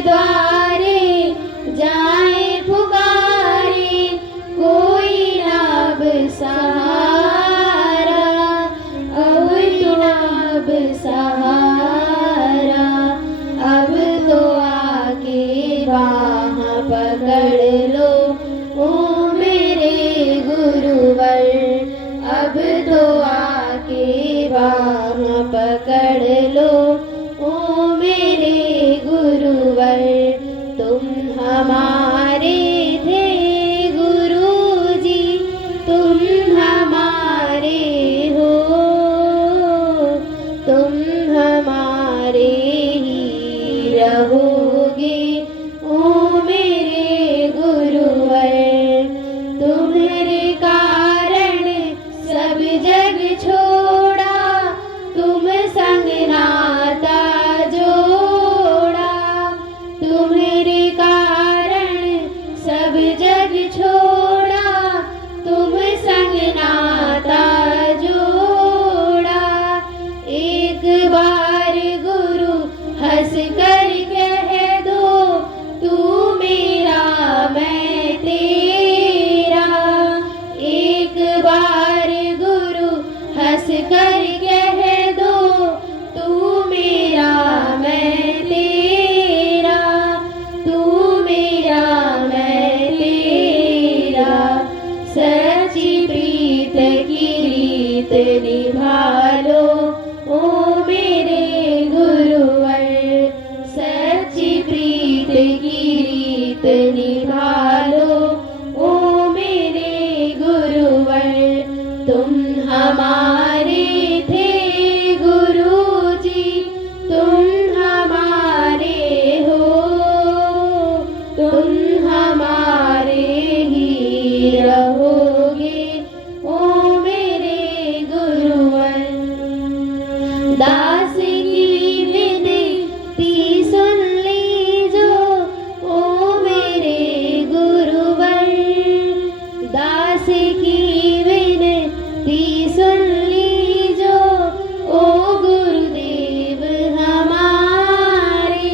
द्वारे जाए पुकारे, कोई लाभ सहारा, अब तो अब सहारा, अब तो आके बाह पकड़ लो ओ मेरे गुरुवर, अब तो आके बाह पकड़ लो ओ मेरे गुरुवर। तुम हमारे थे गुरुजी, तुम हमारे हो, तुम हमारे ही रहोगे ओ मेरे गुरुवर। तुम्हारे कारण सब जग छोड़ा, तुम संग नाता जोड़ा, तुम्हारे कारण सब जग छोड़ा, तुम संग नाता जोड़ा। एक बार गुरु हंस कर कह दो, तू मेरा मैं तेरा। एक बार गुरु हंस कर कह दो, तू मेरा मैं तेरा, तू मेरा मैं तेरा। सच्ची प्रीत की रीत निभा लो ओ मेरे गुरुवर, सच्ची प्रीत की रीत निभा लो ओ मेरे गुरुवर। तुम हमारे थे गुरुजी, तुम हमारे हो, तुम हमारे ही रहोगे ओ मेरे गुरुवर। दास की विनती सुन लीजो ओ मेरे गुरुवर, दास की विनती सुन लीजो ओ गुरुदेव हमारे।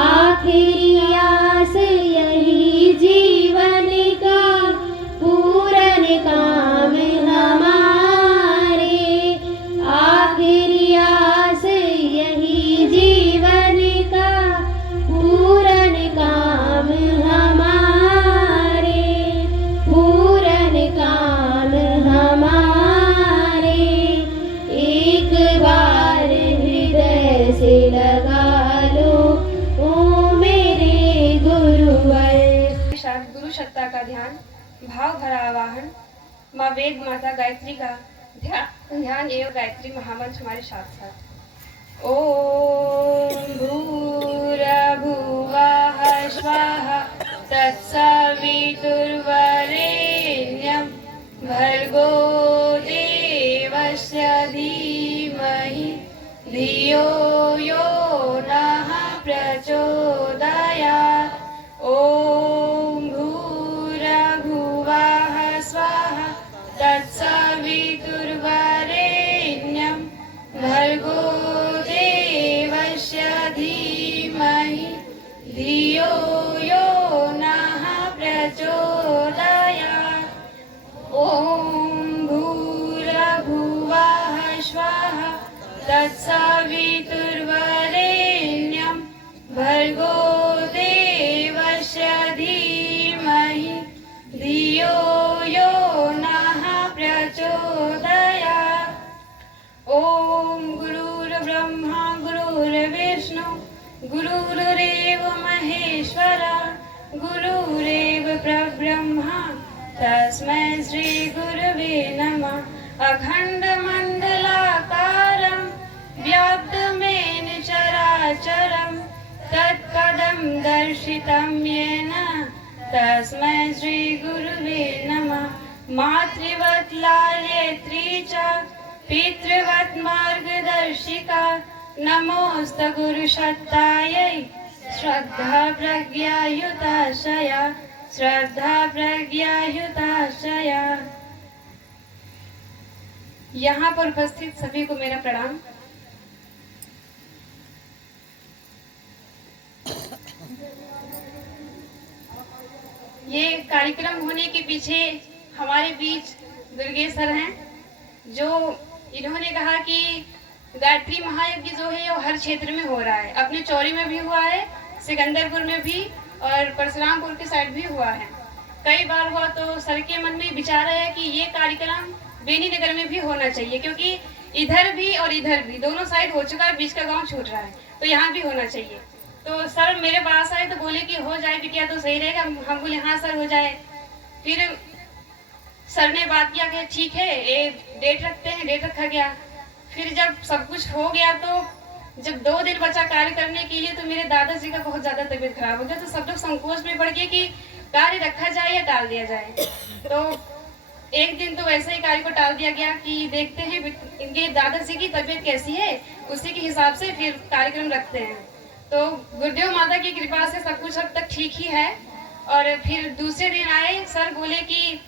आखिरी आस यही जीवन का पूरन काम हमारे, आखिरी आस यही जीवन का पूरन काम हमारे, पूरन काम हमारे। एक बार हृदय से लगा लो ओ मेरे गुरुवर। गुरु सत्ता का ध्यान, भाव भरा आवाहन, माँ वेद माता गायत्री का ध्यान एवं गायत्री महामंत्र हमारे साथ साथ। ओम भूर्भुवः स्वाहा तत्सवितुर्वरेण्यं भर्गो देवस्य धीमहि धियो यो नः प्रचोदयात्। ओम भूर्भुवः स्वाहा तत्सवितुर्वरेण्यं भर्गो देवस्य धीमहि धियो यो नः प्रचोदयात्। ओम भूर्भुवः स्वाहा तत्सवितुर्वरेण्यं भर्गो देवस्य धीमहि धियो यो नः प्रचोदयात्। ओम गुरुर्ब्रह्मा गुरुर्विष्णु गुरुरेव महेश्वरा, गुरुरेव परब्रह्मा तस्मै श्री गुरवे नमः। अखण्डमण्डलाकारं व्याप्तमेन चराचरं तत्पदं दर्शितं येन तस्मै श्री गुरवे नमः। मातृवत् लालयित्री च पितृवत् मार्गदर्शिका, नमोऽस्तु गुरुसत्तायै श्रद्धा प्रज्ञायुताशया, श्रद्धा प्रज्ञायुताशया। यहाँ पर उपस्थित सभी को मेरा प्रणाम। ये कार्यक्रम होने के पीछे हमारे बीच दुर्गेश सर हैं, जो इन्होंने कहा कि गायत्री महायज्ञ जो है वो हर क्षेत्र में हो रहा है। अपने चौरी में भी हुआ है, सिकंदरपुर में भी और परशुरामपुर के साइड भी हुआ है। कई बार हुआ तो सर के मन में विचार आया कि ये कार्यक्रम बेनी नगर में भी होना चाहिए, क्योंकि इधर भी और इधर भी दोनों साइड हो चुका है, बीच का गांव छूट रहा है, तो यहाँ भी होना चाहिए। तो सर मेरे पास आए तो बोले कि हो जाए बिटिया तो सही रहेगा। हम बोले हाँ सर हो जाए। फिर सर ने बात किया कि ठीक है ये डेट रखते हैं, डेट रखा गया। फिर जब सब कुछ हो गया तो जब 2 दिन बचा कार्य करने के लिए तो मेरे दादाजी का बहुत ज्यादा तबीयत खराब हो गया, तो सब लोग संकोच में पड़ गए कि कार्य रखा जाए या टाल दिया जाए। तो एक दिन तो वैसे ही कार्य को टाल दिया गया कि देखते हैं इनके दादाजी की तबीयत कैसी है, उसी के हिसाब से फिर कार्यक्रम रखते हैं। तो गुरुदेव माता की कृपा से सब कुछ अब तक ठीक ही है। और फिर दूसरे दिन आए, सर बोले कि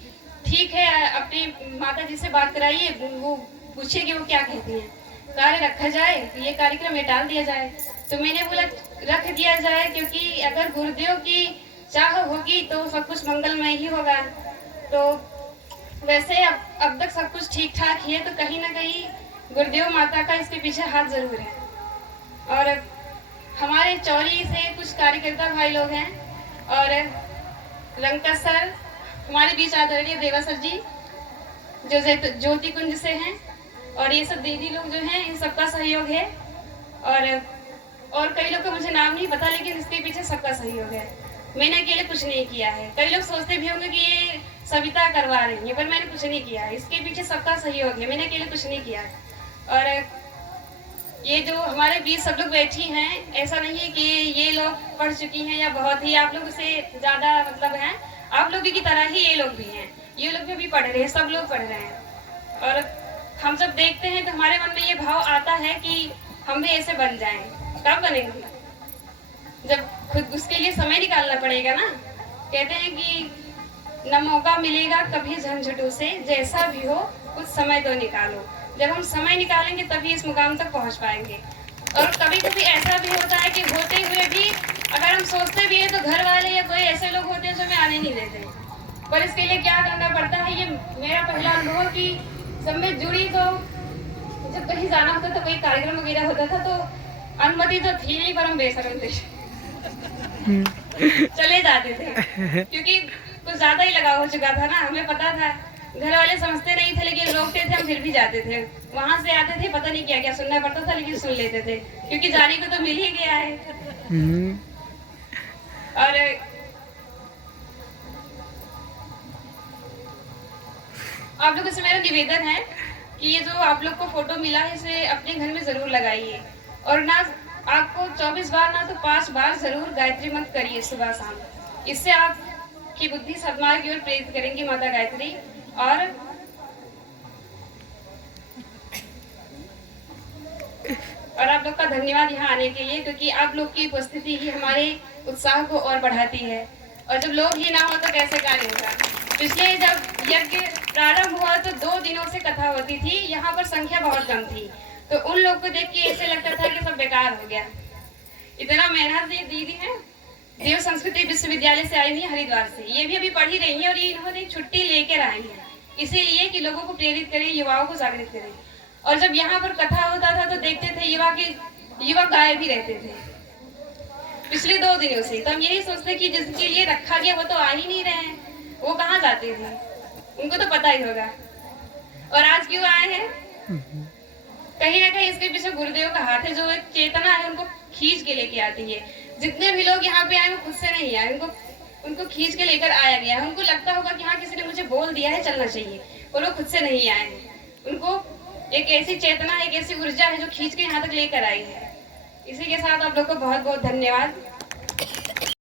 ठीक है अपनी माता जी से बात कराइए, वो पूछिए कि वो क्या कहती हैं, कार्य रखा जाए, ये कार्यक्रम ये टाल दिया जाए। तो मैंने बोला रख दिया जाए, क्योंकि अगर गुरुदेव की चाह होगी तो सब कुछ मंगलमय ही होगा। तो वैसे अब तक सब कुछ ठीक ठाक ही है, तो कहीं ना कहीं गुरुदेव माता का इसके पीछे हाथ जरूर है। और हमारे चौरी से कुछ कार्यकर्ता भाई लोग हैं और रंका सर, हमारे बीच आदरणीय देवा सर जी जो ज्योति कुंज से हैं, और ये सब दीदी लोग जो हैं, इन सबका सहयोग है। और कई लोग का मुझे नाम नहीं पता, लेकिन इसके पीछे सबका सहयोग है। मैंने अकेले कुछ नहीं किया है। कई लोग सोचते भी होंगे कि ये सविता करवा रही है, पर मैंने कुछ नहीं किया है। इसके पीछे सबका सहयोग है, मैंने अकेले कुछ नहीं किया है। और ये जो हमारे बीच सब लोग बैठी हैं, ऐसा नहीं है कि ये लोग पढ़ चुकी हैं या बहुत ही आप लोग से ज्यादा मतलब हैं, आप लोगों की तरह ही ये लोग भी हैं। ये लोग भी पढ़ रहे हैं, सब लोग पढ़ रहे हैं। और हम जब देखते हैं तो हमारे मन में ये भाव आता है कि हम भी ऐसे बन जाएं। कब बनेंगे? जब खुद उसके लिए समय निकालना पड़ेगा ना। कहते हैं कि न मौका मिलेगा कभी झंझटों से, जैसा भी हो कुछ समय तो निकालो। जब हम समय निकालेंगे तभी इस मुकाम तक पहुंच पाएंगे। और कभी कभी ऐसा भी होता है कि होते हुए भी अगर हम सोचते भी हैं तो घर वाले या कोई ऐसे लोग होते हैं जो हमें आने नहीं देते। पर इसके लिए क्या करना पड़ता है, ये मेरा पहला अनुभव कि जब मैं जुड़ी तो जब कहीं जाना होता था, कोई कार्यक्रम वगैरह होता था, तो अनुमति तो थी नहीं, पर हम बेशरम थे चले जाते थे, क्योंकि कुछ ज्यादा ही लगाव हो चुका था ना। हमें पता था, घर वाले समझते नहीं थे लेकिन रोकते थे, हम फिर भी जाते थे। वहां से आते थे, पता नहीं क्या क्या सुनना पड़ता था, लेकिन सुन लेते थे, क्योंकि जाने को तो मिल ही गया है। और आप लोगों से मेरा निवेदन है कि ये जो आप लोग को फोटो मिला है, इसे अपने घर में जरूर लगाइए। और ना आपको 24 बार ना तो 5 बार जरूर गायत्री मंत्र करिए सुबह शाम। इससे आपकी बुद्धि सद्मार्ग की ओर प्रेरित करेंगी माता गायत्री। और आप लोग का धन्यवाद यहाँ आने के लिए, क्योंकि आप लोग की उपस्थिति ही हमारे उत्साह को और बढ़ाती है। और जब लोग ही ना हो तो कैसे कार्य होगा। पिछले जब यज्ञ प्रारंभ हुआ तो 2 दिनों से कथा होती थी, यहाँ पर संख्या बहुत कम थी, तो उन लोग को देख के ऐसे लगता था कि सब बेकार हो गया। इतना मेहनत दीदी है, देव संस्कृति विश्वविद्यालय से आई हुई हरिद्वार से, ये भी अभी पढ़ ही रही है, और ये इन्होंने छुट्टी लेकर आई है इसीलिए कि लोगों को प्रेरित करें, युवाओं को जागृत करें। और जब यहाँ पर कथा होता था तो देखते थे युवा गायब भी रहते थे पिछले 2 दिनों से। तो हम यही सोचते कि जिसके लिए रखा गया वो तो आ ही नहीं रहे हैं, वो कहाँ जाते थे, उनको तो पता ही होगा। और आज क्यों आए हैं? कहीं ना कहीं इसके पीछे गुरुदेव का हाथ है, जो एक चेतना है उनको खींच के लेके आती है। जितने भी लोग यहाँ पे आए वो खुद से नहीं आए, उनको खींच के लेकर आया गया है। उनको लगता होगा कि हाँ किसी ने मुझे बोल दिया है चलना चाहिए, और वो खुद से नहीं आए हैं। उनको एक ऐसी चेतना, एक ऐसी ऊर्जा है जो खींच के यहाँ तक लेकर आई है। इसी के साथ आप लोग को बहुत बहुत धन्यवाद।